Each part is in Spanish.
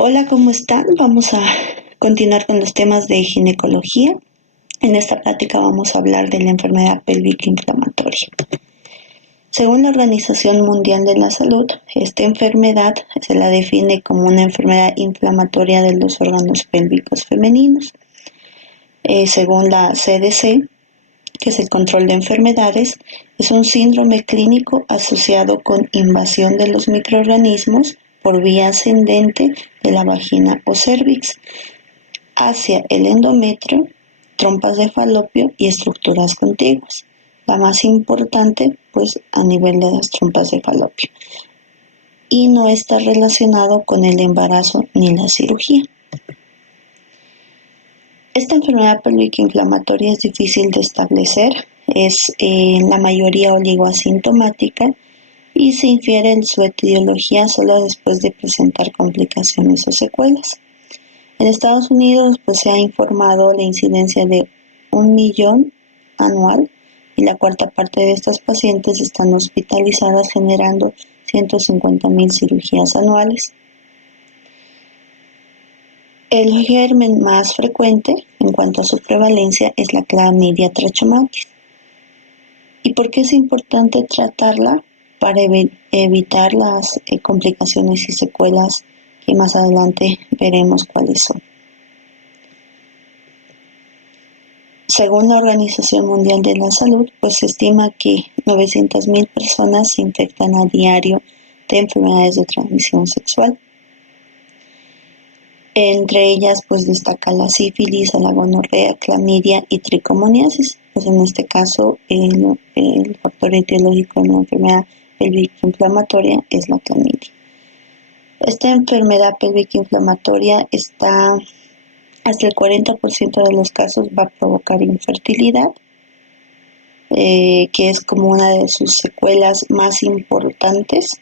Hola, ¿cómo están? Vamos a continuar con los temas de ginecología. En esta plática vamos a hablar de la enfermedad pélvica inflamatoria. Según la Organización Mundial de la Salud, esta enfermedad se la define como una enfermedad inflamatoria de los órganos pélvicos femeninos. Según la CDC, que es el control de enfermedades, es un síndrome clínico asociado con invasión de los microorganismos por vía ascendente de la vagina o cervix hacia el endometrio, trompas de falopio y estructuras contiguas. La más importante, pues, a nivel de las trompas de falopio. Y no está relacionado con el embarazo ni la cirugía. Esta enfermedad pélvica inflamatoria es difícil de establecer, es en la mayoría oligoasintomática y se infiere su etiología solo después de presentar complicaciones o secuelas. En Estados Unidos pues, se ha informado la incidencia de 1 millón anual y la cuarta parte de estas pacientes están hospitalizadas generando 150,000 cirugías anuales. El germen más frecuente en cuanto a su prevalencia es la Chlamydia trachomatis. ¿Y por qué es importante tratarla? Para evitar las complicaciones y secuelas que más adelante veremos cuáles son. Según la Organización Mundial de la Salud, pues se estima que 900,000 personas se infectan a diario de enfermedades de transmisión sexual. Entre ellas, pues destaca la sífilis, la gonorrea, clamidia y tricomoniasis. Pues en este caso, el factor etiológico de la enfermedad pélvica inflamatoria es la clamidia. Esta enfermedad pélvica inflamatoria está, hasta el 40% de los casos va a provocar infertilidad, que es como una de sus secuelas más importantes.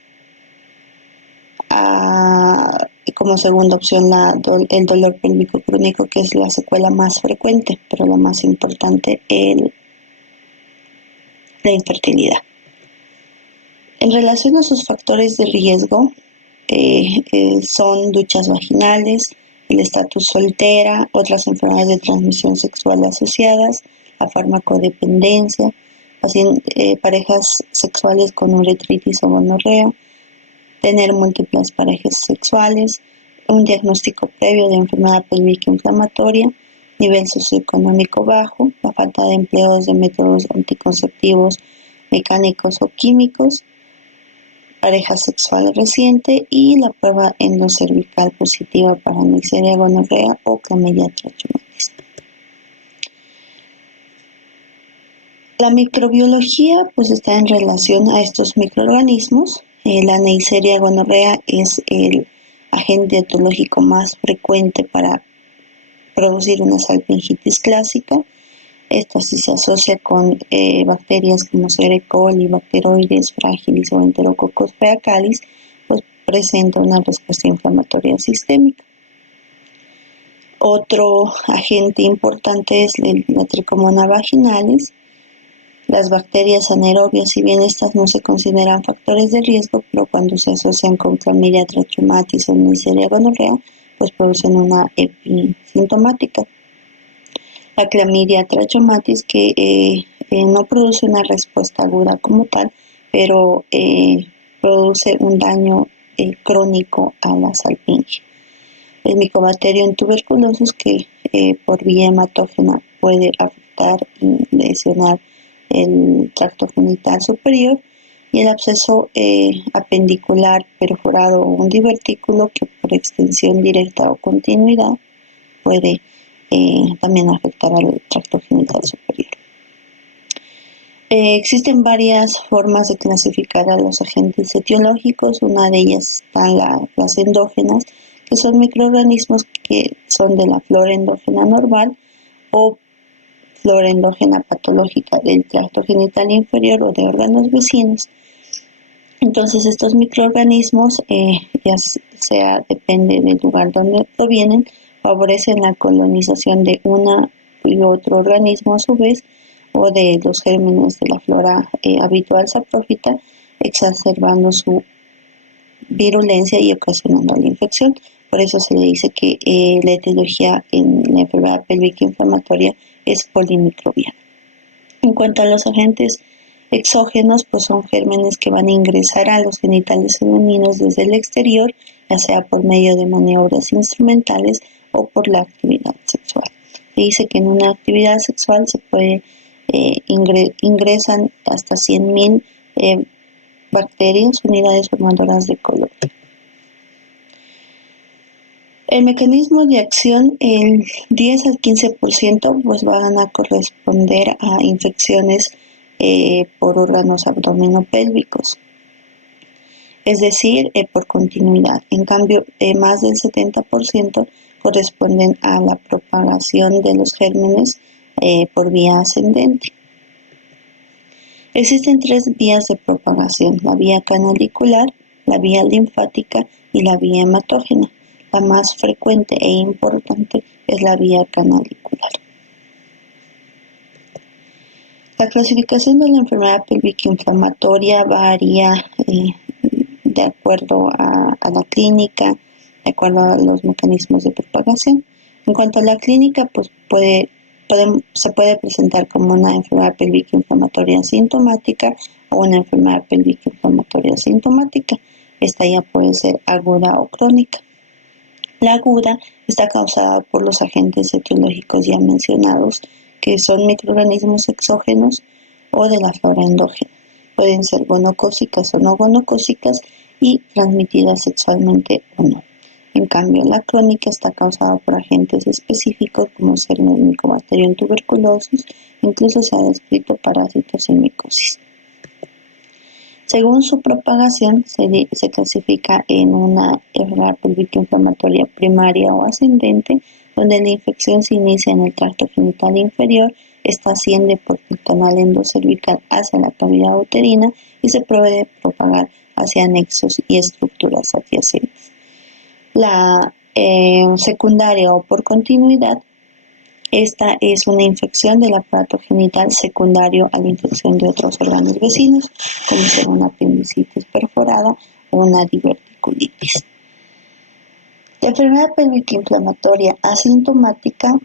Como segunda opción el dolor pélvico crónico, que es la secuela más frecuente, pero la más importante, la infertilidad. En relación a sus factores de riesgo, son duchas vaginales, el estatus soltera, otras enfermedades de transmisión sexual asociadas, la farmacodependencia, parejas sexuales con uretritis o gonorrea, tener múltiples parejas sexuales, un diagnóstico previo de enfermedad pélvica inflamatoria, nivel socioeconómico bajo, la falta de empleos de métodos anticonceptivos mecánicos o químicos, pareja sexual reciente y la prueba endocervical positiva para Neisseria gonorrea o Chlamydia trachomatis. La microbiología pues está en relación a estos microorganismos. La Neisseria gonorrea es el agente etiológico más frecuente para producir una salpingitis clásica. Esta sí se asocia con bacterias como Escherichia coli, Bacteroides fragilis o Enterococcus fecalis, pues presenta una respuesta inflamatoria sistémica. Otro agente importante es la Trichomonas vaginalis. Las bacterias anaerobias, si bien estas no se consideran factores de riesgo, pero cuando se asocian con Chlamydia trachomatis o Neisseria gonorrea, pues producen una episintomática. La Chlamydia trachomatis que no produce una respuesta aguda como tal, pero produce un daño crónico a la salpingia. El Mycobacterium tuberculosis que por vía hematógena puede afectar y lesionar el tracto genital superior, y el absceso apendicular perforado o un divertículo que por extensión directa o continuidad puede también afectar al tracto genital superior. Existen varias formas de clasificar a los agentes etiológicos. Una de ellas están las endógenas, que son microorganismos que son de la flora endógena normal o flora endógena patológica del tracto genital inferior o de órganos vecinos. Entonces estos microorganismos, ya sea depende del lugar donde provienen, favorecen la colonización de una y otro organismo a su vez, o de los gérmenes de la flora habitual saprófita, exacerbando su virulencia y ocasionando la infección. Por eso se le dice que la etiología en la enfermedad pélvica inflamatoria es polimicrobiana. En cuanto a los agentes exógenos, pues son gérmenes que van a ingresar a los genitales femeninos desde el exterior, ya sea por medio de maniobras instrumentales o por la actividad sexual. Se dice que en una actividad sexual se puede ingresan hasta 100.000 bacterias, unidades formadoras de colonia. El mecanismo de acción, el 10 al 15%, pues van a corresponder a infecciones por órganos abdominopélvicos, es decir, por continuidad. En cambio, más del 70% corresponden a la propagación de los gérmenes por vía ascendente. Existen 3 vías de propagación: la vía canalicular, la vía linfática y la vía hematógena. La más frecuente e importante es la vía canalicular. La clasificación de la enfermedad pélvica inflamatoria varía de acuerdo a la clínica, de acuerdo a los mecanismos de propagación. En cuanto a la clínica, pues se puede presentar como una enfermedad pélvica inflamatoria asintomática o una enfermedad pélvica inflamatoria asintomática. Esta ya puede ser aguda o crónica. La aguda está causada por los agentes etiológicos ya mencionados, que son microorganismos exógenos o de la flora endógena. Pueden ser gonocócicas o no gonocócicas y transmitidas sexualmente o no. En cambio, la crónica está causada por agentes específicos como ser el Mycobacterium tuberculosis, incluso se ha descrito parásitos en micosis. Según su propagación, se clasifica en una enfermedad pélvica inflamatoria primaria o ascendente, donde la infección se inicia en el tracto genital inferior, esta asciende por el canal endocervical hacia la cavidad uterina y se puede propagar hacia anexos y estructuras adyacentes. La secundaria o por continuidad, esta es una infección del aparato genital secundario a la infección de otros órganos vecinos, como ser una apendicitis perforada o una diverticulitis. La enfermedad pélvica inflamatoria asintomática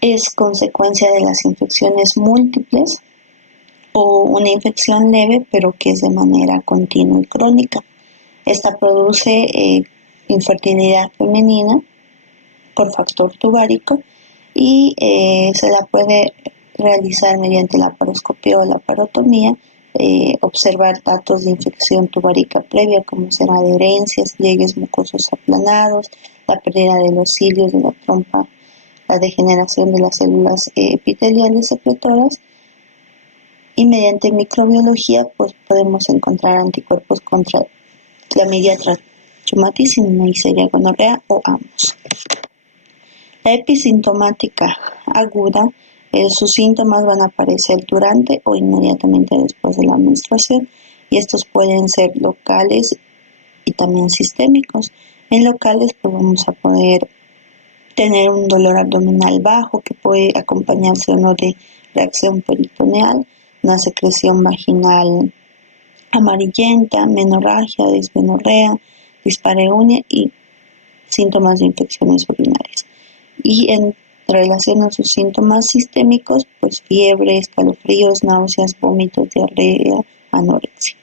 es consecuencia de las infecciones múltiples o una infección leve, pero que es de manera continua y crónica. Esta produce infertilidad femenina por factor tubárico y se la puede realizar mediante la laparoscopia o la laparotomía, observar datos de infección tubárica previa, como ser adherencias, pliegues mucosos aplanados, la pérdida de los cilios de la trompa, la degeneración de las células epiteliales secretoras, y mediante microbiología pues podemos encontrar anticuerpos contra Clamidia trachomatis, Neisseria gonorrea o ambos. La episintomática aguda, sus síntomas van a aparecer durante o inmediatamente después de la menstruación, y estos pueden ser locales y también sistémicos. En locales pues vamos a poder tener un dolor abdominal bajo que puede acompañarse o no de reacción peritoneal, una secreción vaginal amarillenta, menorragia, dismenorrea, dispareunia y síntomas de infecciones urinarias. Y en relación a sus síntomas sistémicos, pues fiebre, escalofríos, náuseas, vómitos, diarrea, anorexia.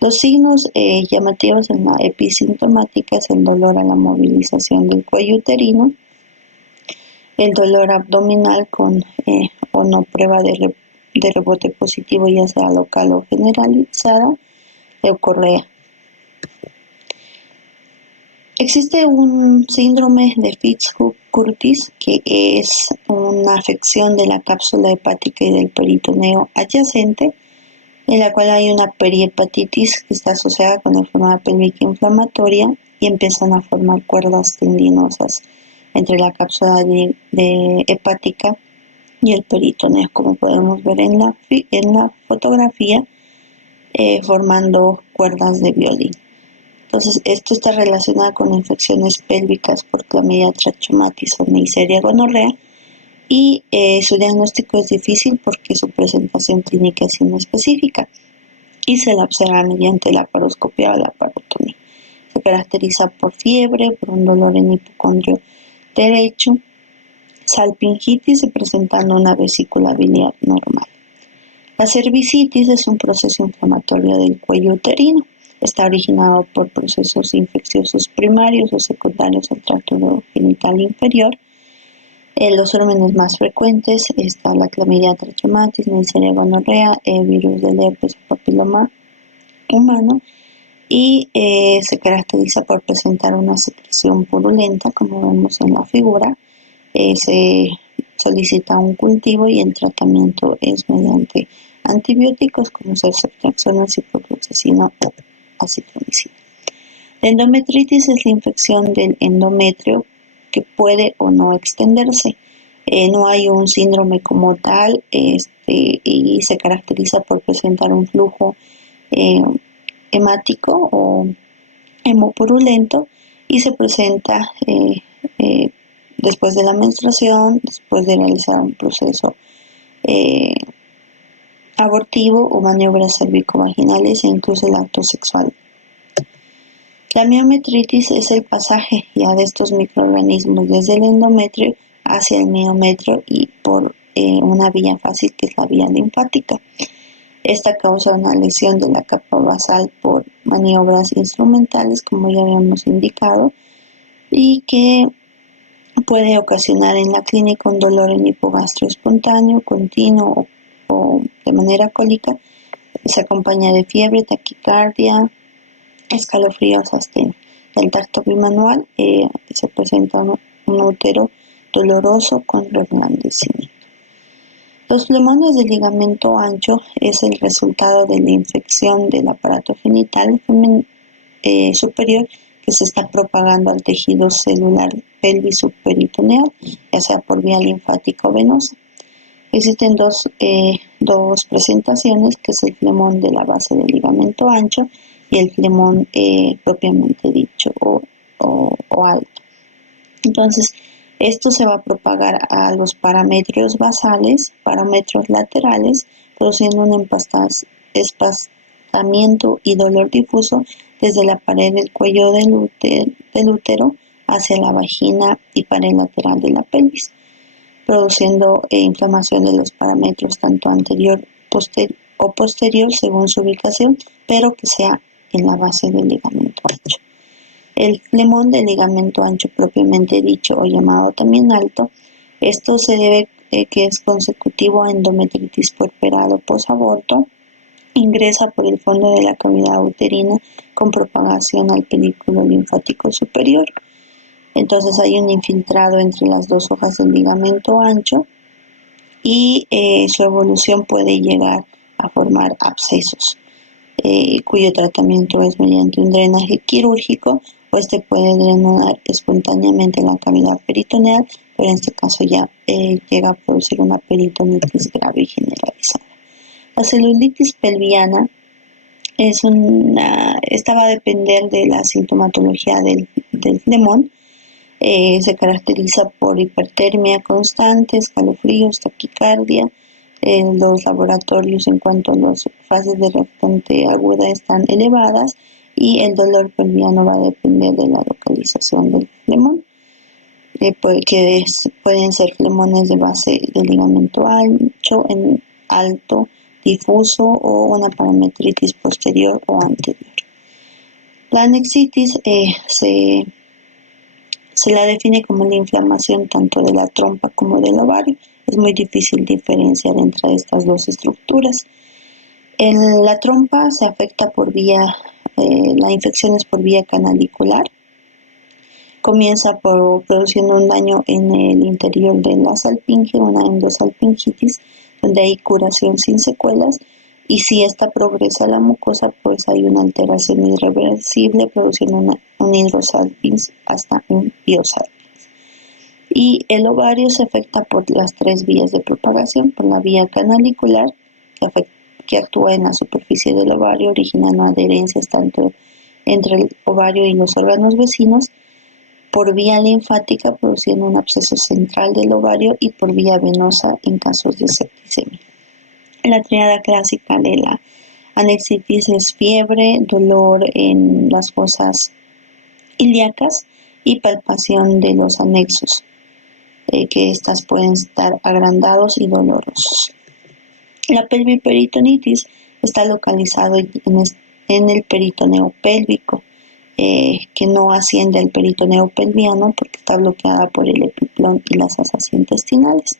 Los signos llamativos en la episintomática es el dolor a la movilización del cuello uterino, el dolor abdominal con o no prueba de rebote positivo, ya sea local o generalizada, leucorrea. Existe un síndrome de Fitz-Curtis, que es una afección de la cápsula hepática y del peritoneo adyacente, en la cual hay una perihepatitis que está asociada con la enfermedad pélvica inflamatoria y empiezan a formar cuerdas tendinosas entre la cápsula hepática y el peritoneo, como podemos ver en la fotografía, formando cuerdas de violín. Entonces, esto está relacionado con infecciones pélvicas por Clamidia trachomatis o Neisseria gonorrea, y su diagnóstico es difícil porque su presentación clínica es inespecífica y se la observa mediante la laparoscopia o la laparotomía. Se caracteriza por fiebre, por un dolor en hipocondrio derecho, salpingitis y presentando una vesícula biliar normal. La cervicitis es un proceso inflamatorio del cuello uterino. Está originado por procesos infecciosos primarios o secundarios del tracto genital inferior. Los gérmenes más frecuentes está la clamidia trachomatis, Neisseria gonorrea, virus del herpes o papiloma humano, y se caracteriza por presentar una secreción purulenta, como vemos en la figura. Se solicita un cultivo y el tratamiento es mediante antibióticos como ceftriaxona, ciprofloxacina o acitromicina. La endometritis es la infección del endometrio que puede o no extenderse. No hay un síndrome como tal, y se caracteriza por presentar un flujo hemático o hemopurulento, y se presenta después de la menstruación, después de realizar un proceso abortivo o maniobras cervicovaginales e incluso el acto sexual. La miometritis es el pasaje ya de estos microorganismos desde el endometrio hacia el miometrio y por una vía fácil que es la vía linfática. Esta causa una lesión de la capa basal por maniobras instrumentales, como ya habíamos indicado, y que puede ocasionar en la clínica un dolor en hipogastro espontáneo, continuo o de manera cólica. Se acompaña de fiebre, taquicardia, escalofríos, astenia. El tacto bimanual se presenta un útero doloroso con reblandecimiento. Los flemones del ligamento ancho es el resultado de la infección del aparato genital superior que se está propagando al tejido celular pelvis-subperitoneal, ya sea por vía linfática o venosa. Existen dos presentaciones, que es el flemón de la base del ligamento ancho y el flemón propiamente dicho o alto. Entonces, esto se va a propagar a los parametrios basales, parámetros laterales, produciendo un empastamiento y dolor difuso desde la pared del cuello del útero hacia la vagina y pared lateral de la pelvis, produciendo inflamación de los parámetros tanto anterior o posterior según su ubicación, pero que sea en la base del ligamento ancho. El flemón del ligamento ancho propiamente dicho o llamado también alto, esto se debe que es consecutivo a endometritis puerperal o posaborto, ingresa por el fondo de la cavidad uterina con propagación al pedículo linfático superior. Entonces hay un infiltrado entre las dos hojas del ligamento ancho y su evolución puede llegar a formar abscesos, cuyo tratamiento es mediante un drenaje quirúrgico, o puede drenar espontáneamente la cavidad peritoneal, pero en este caso ya llega a producir una peritonitis grave y generalizada. La celulitis pelviana esta va a depender de la sintomatología del flemón. Se caracteriza por hipertermia constante, escalofríos, taquicardia. Los laboratorios en cuanto a las fases de reactante aguda están elevadas, y el dolor pelviano va a depender de la localización del flemón, pueden ser flemones de base del ligamento ancho, en alto, difuso o una parametritis posterior o anterior. La anexitis se la define como la inflamación tanto de la trompa como del ovario. Es muy difícil diferenciar entre estas dos estructuras. En la trompa se afecta por vía, la infección es por vía canalicular. Comienza produciendo un daño en el interior de la salpinge, una endosalpingitis, donde hay curación sin secuelas, y si esta progresa a la mucosa, pues hay una alteración irreversible, produciendo un hidrosalpinx hasta un biosalpinx. Y el ovario se afecta por las tres vías de propagación: por la vía canalicular, que actúa en la superficie del ovario, originando adherencias tanto entre el ovario y los órganos vecinos; por vía linfática, produciendo un absceso central del ovario; y por vía venosa en casos de septicemia. La triada clásica de la anexitis es fiebre, dolor en las fosas ilíacas y palpación de los anexos, que estas pueden estar agrandados y dolorosos. La pelviperitonitis está localizado en el peritoneo pélvico, que no asciende al peritoneo pelviano porque está bloqueada por el epiplón y las asas intestinales.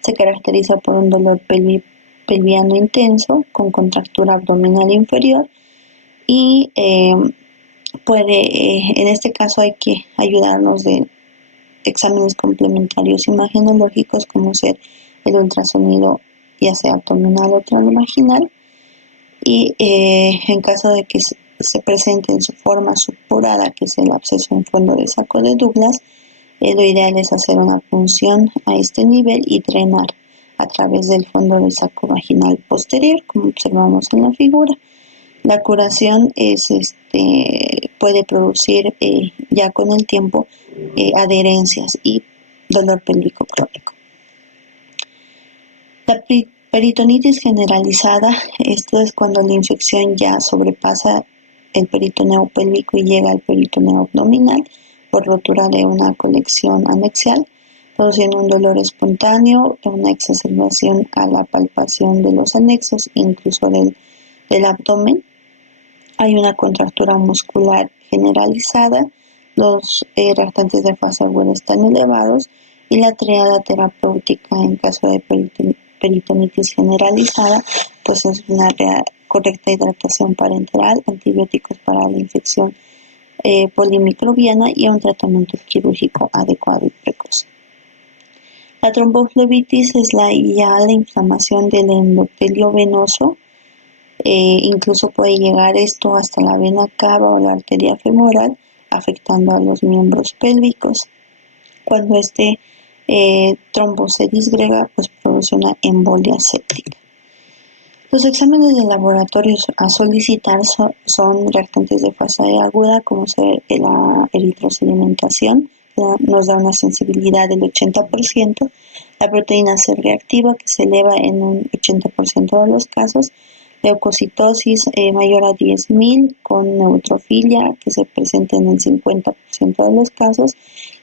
Se caracteriza por un dolor pelviano intenso con contractura abdominal inferior y en este caso hay que ayudarnos de exámenes complementarios imagenológicos como ser el ultrasonido ya sea abdominal o transvaginal, y en caso de que se presente en su forma supurada, que es el absceso en fondo de saco de Douglas, lo ideal es hacer una punción a este nivel y drenar a través del fondo del saco vaginal posterior, como observamos en la figura. La curación puede producir ya con el tiempo adherencias y dolor pélvico crónico. La peritonitis generalizada, esto es cuando la infección ya sobrepasa el peritoneo pélvico y llega al peritoneo abdominal por rotura de una conexión anexial, produciendo un dolor espontáneo, una exacerbación a la palpación de los anexos, incluso del abdomen. Hay una contractura muscular generalizada, los reactantes de fase aguda están elevados y la triada terapéutica en caso de peritonitis generalizada, pues es una correcta hidratación parenteral, antibióticos para la infección polimicrobiana y un tratamiento quirúrgico adecuado y precoz. La tromboflebitis es la inflamación del endotelio venoso. Incluso puede llegar esto hasta la vena cava o la arteria femoral, afectando a los miembros pélvicos. Cuando este trombo se disgrega, pues produce una embolia séptica. Los exámenes de laboratorio a solicitar son reactantes de fase aguda, como ser la eritrosedimentación, nos da una sensibilidad del 80%, la proteína C reactiva, que se eleva en un 80% de los casos, leucocitosis mayor a 10.000 con neutrofilia, que se presenta en el 50% de los casos,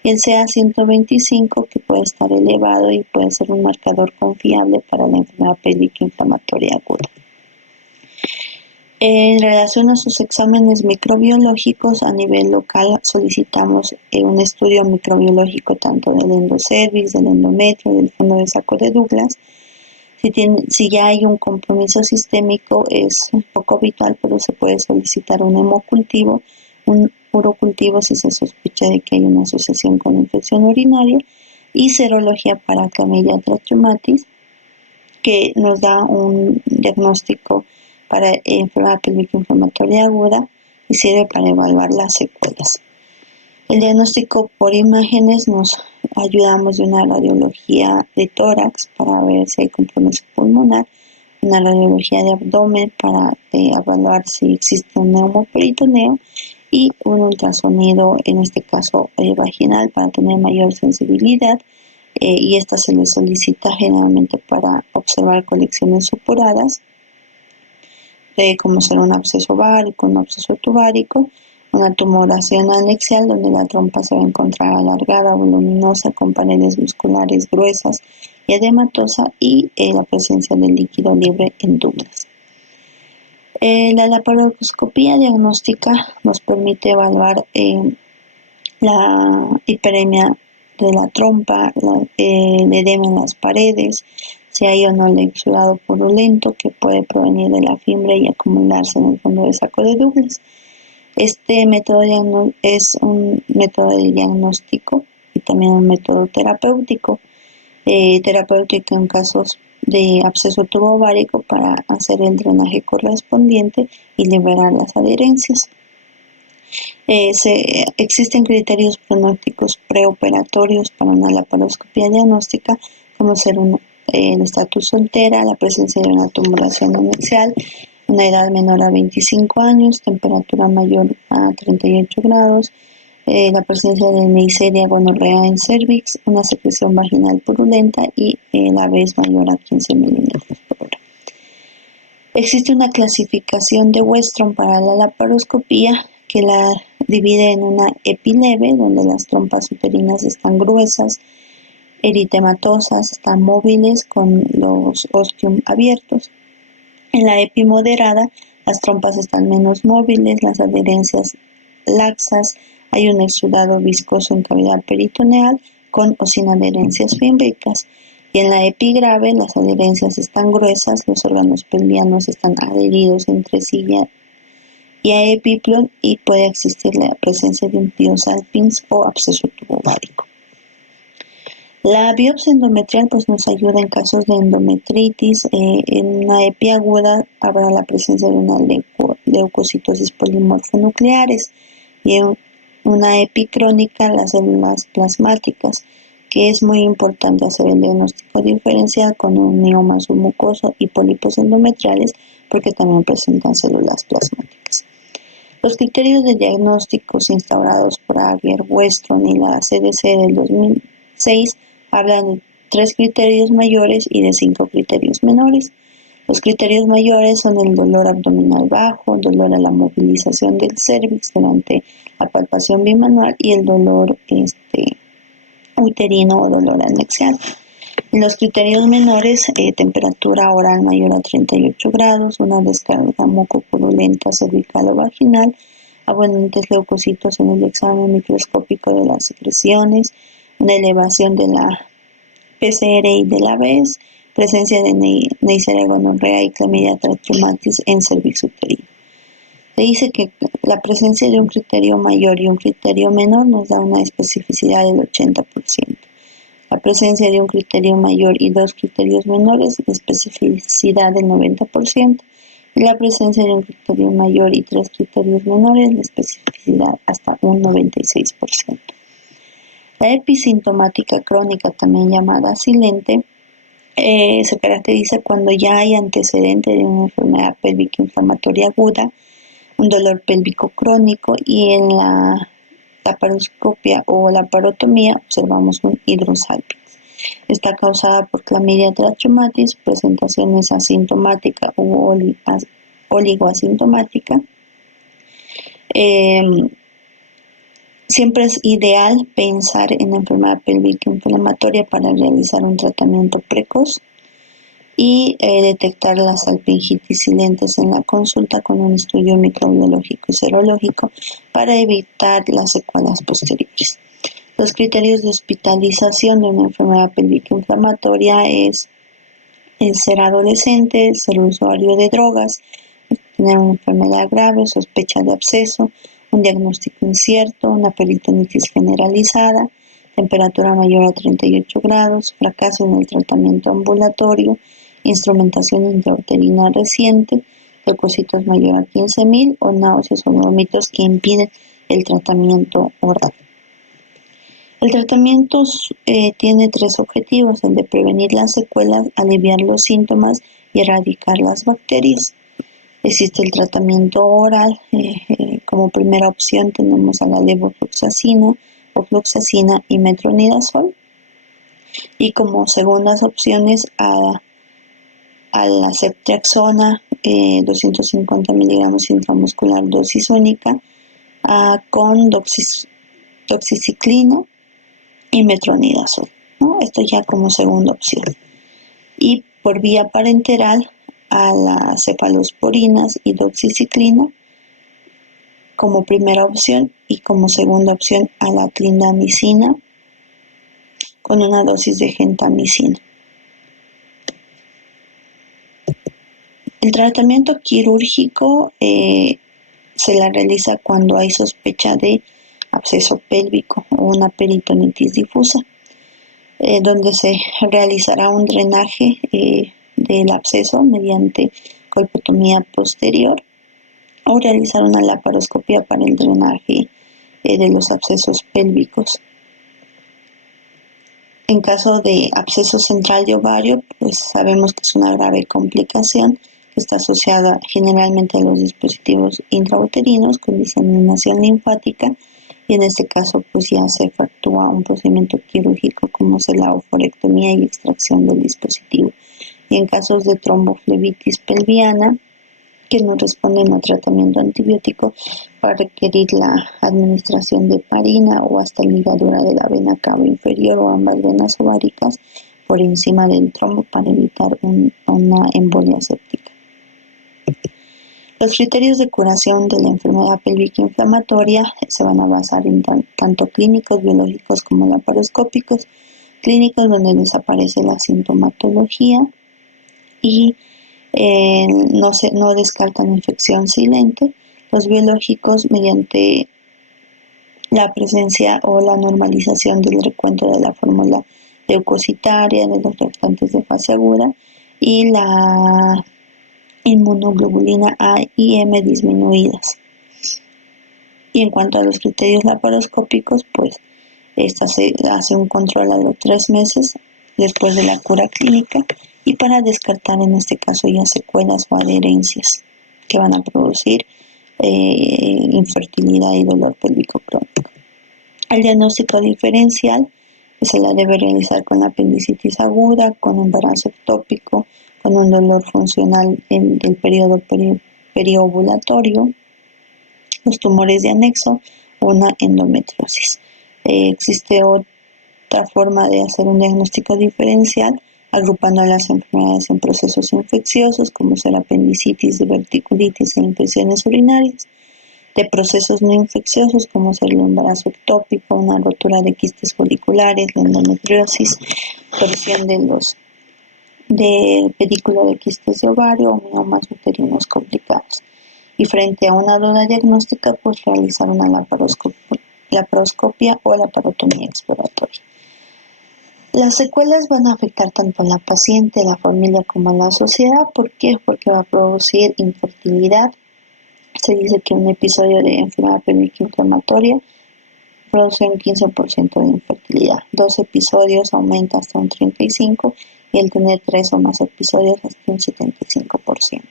y el CA125, que puede estar elevado y puede ser un marcador confiable para la enfermedad pélvica inflamatoria aguda. En relación a sus exámenes microbiológicos, a nivel local solicitamos un estudio microbiológico tanto del endocervix, del endometrio, del fondo de saco de Douglas. Si ya hay un compromiso sistémico, es un poco habitual, pero se puede solicitar un hemocultivo, un urocultivo si se sospecha de que hay una asociación con infección urinaria, y serología para Chlamydia trachomatis, que nos da un diagnóstico para enfermedad pélvica inflamatoria aguda y sirve para evaluar las secuelas. El diagnóstico por imágenes nos ayudamos de una radiología de tórax para ver si hay compromiso pulmonar, una radiología de abdomen para evaluar si existe un neumoperitoneo y un ultrasonido, en este caso vaginal, para tener mayor sensibilidad, y esta se le solicita generalmente para observar colecciones supuradas, como ser un absceso ovárico, un absceso tubárico, una tumoración anexial donde la trompa se va a encontrar alargada, voluminosa, con paredes musculares gruesas y edematosa, y la presencia de líquido libre en Douglas. La laparoscopía diagnóstica nos permite evaluar la hiperemia de la trompa, el edema en las paredes, si hay o no el exudado purulento que puede provenir de la fimbre y acumularse en el fondo de saco de Douglas. Este método es un método de diagnóstico y también un método terapéutico. Terapéutico en casos de absceso tubovárico para hacer el drenaje correspondiente y liberar las adherencias. Existen criterios pronósticos preoperatorios para una laparoscopia diagnóstica, como ser el estatus soltera, la presencia de una tumoración anexial, una edad menor a 25 años, temperatura mayor a 38 grados, la presencia de Neisseria gonorrea en cervix, una secreción vaginal purulenta y la vez mayor a 15 milímetros por hora. Existe una clasificación de Westrom para la laparoscopía que la divide en una epi leve, donde las trompas uterinas están gruesas, eritematosas, están móviles con los ostium abiertos. En la epi moderada, las trompas están menos móviles, las adherencias laxas, hay un exudado viscoso en cavidad peritoneal con o sin adherencias fímbricas. Y en la epi grave, las adherencias están gruesas, los órganos pelvianos están adheridos entre sí y a epiplon, y puede existir la presencia de un pio salpinx o absceso tubovárico. La biopsia endometrial pues nos ayuda en casos de endometritis. En una epi aguda habrá la presencia de una leucocitosis polimorfonucleares, y en una epi crónica las células plasmáticas, que es muy importante hacer el diagnóstico diferencial con un mioma submucoso y pólipos endometriales, porque también presentan células plasmáticas. Los criterios de diagnósticos instaurados por Aguirre, Westron y la CDC del 2006 hablan de 3 criterios mayores y de 5 criterios menores. Los criterios mayores son el dolor abdominal bajo, dolor a la movilización del cérvix durante la palpación bimanual y el dolor uterino o dolor anexial. En los criterios menores, temperatura oral mayor a 38 grados, una descarga mucopurulenta cervical o vaginal, abundantes leucocitos en el examen microscópico de las secreciones, una elevación de la PCR y de la vez, presencia de Neisseria gonorrea y Chlamydia trachomatis en cervix uterino. Se dice que la presencia de un criterio mayor y un criterio menor nos da una especificidad del 80%. La presencia de un criterio mayor y 2 criterios menores, de especificidad del 90%, y la presencia de un criterio mayor y 3 criterios menores, de especificidad hasta un 96%. La episintomática crónica, también llamada silente, se caracteriza cuando ya hay antecedente de una enfermedad pélvica inflamatoria aguda, un dolor pélvico crónico, y en la laparoscopia o laparotomía observamos un hidrosalpinx. Está causada por Chlamydia trachomatis, presentaciones asintomática u oligoasintomática. Siempre es ideal pensar en la enfermedad pélvica inflamatoria para realizar un tratamiento precoz y detectar las salpingitis silentes en la consulta con un estudio microbiológico y serológico para evitar las secuelas posteriores. Los criterios de hospitalización de una enfermedad pélvica inflamatoria es el ser adolescente, ser usuario de drogas, tener una enfermedad grave, sospecha de absceso, un diagnóstico incierto, una peritonitis generalizada, temperatura mayor a 38 grados, fracaso en el tratamiento ambulatorio, instrumentación intrauterina reciente, leucocitos mayor a 15.000 o náuseas o vómitos que impiden el tratamiento oral. El tratamiento tiene 3 objetivos: el de prevenir las secuelas, aliviar los síntomas y erradicar las bacterias. Existe el tratamiento oral. Como primera opción tenemos a la levofloxacina, ofloxacina y metronidazol, y como segundas opciones a la ceftriaxona, 250 miligramos intramuscular, dosis única, con doxiciclina y metronidazol, ¿no? Esto ya como segunda opción. Y por vía parenteral a las cefalosporinas y doxiciclina como primera opción, y como segunda opción a la clindamicina con una dosis de gentamicina. El tratamiento quirúrgico se la realiza cuando hay sospecha de absceso pélvico o una peritonitis difusa, donde se realizará un drenaje del absceso mediante colpotomía posterior, o realizar una laparoscopia para el drenaje de los abscesos pélvicos. En caso de absceso central de ovario, pues sabemos que es una grave complicación que está asociada generalmente a los dispositivos intrauterinos con diseminación linfática, y en este caso pues ya se efectúa un procedimiento quirúrgico como es la oforectomía y extracción del dispositivo. Y en casos de tromboflebitis pelviana, que no responden a tratamiento antibiótico va a requerir la administración de heparina o hasta ligadura de la vena cava inferior o ambas venas ováricas por encima del trombo para evitar una embolia séptica. Los criterios de curación de la enfermedad pélvica inflamatoria se van a basar en tanto clínicos, biológicos como laparoscópicos. Clínicos donde desaparece la sintomatología y no descartan infección silente. Los biológicos mediante la presencia o la normalización del recuento de la fórmula leucocitaria de los reactantes de fase aguda y la inmunoglobulina A y M disminuidas. Y en cuanto a los criterios laparoscópicos, pues esta se hace un control a los 3 meses después de la cura clínica y para descartar en este caso ya secuelas o adherencias que van a producir infertilidad y dolor pélvico crónico. El diagnóstico diferencial se la debe realizar con apendicitis aguda, con embarazo ectópico, con un dolor funcional del periodo periovulatorio, los tumores de anexo o una endometriosis. Existe otra forma de hacer un diagnóstico diferencial agrupando las enfermedades en procesos infecciosos como ser apendicitis, diverticulitis e infecciones urinarias, de procesos no infecciosos como ser el embarazo ectópico, una rotura de quistes foliculares, la endometriosis, torsión del pedículo de quistes de ovario o miomas uterinos complicados. Y frente a una duda diagnóstica, pues realizar una laparoscopia o laparotomía exploratoria. Las secuelas van a afectar tanto a la paciente, a la familia como a la sociedad. ¿Por qué? Porque va a producir infertilidad. Se dice que un episodio de enfermedad pélvica inflamatoria produce un 15% de infertilidad. 2 episodios aumenta hasta un 35% y el tener 3 o más episodios hasta un 75%.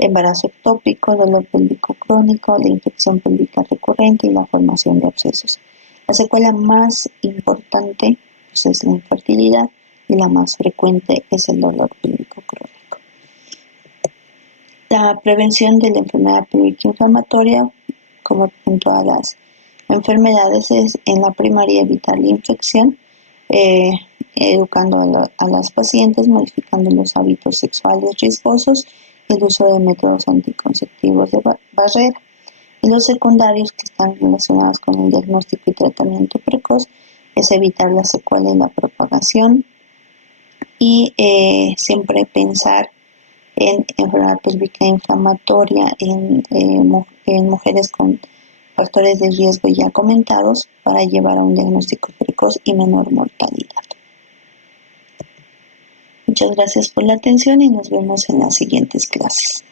Embarazo ectópico, dolor pélvico crónico, la infección pélvica recurrente y la formación de abscesos. La secuela más importante pues, es la infertilidad y la más frecuente es el dolor pélvico crónico. La prevención de la enfermedad pélvica inflamatoria, como en todas las enfermedades, es en la primaria evitar la infección, educando a las pacientes, modificando los hábitos sexuales riesgosos y el uso de métodos anticonceptivos de barrera. Y los secundarios que están relacionados con el diagnóstico y tratamiento precoz es evitar la secuela y la propagación y siempre pensar en enfermedad pélvica inflamatoria en mujeres con factores de riesgo ya comentados para llevar a un diagnóstico precoz y menor mortalidad. Muchas gracias por la atención y nos vemos en las siguientes clases.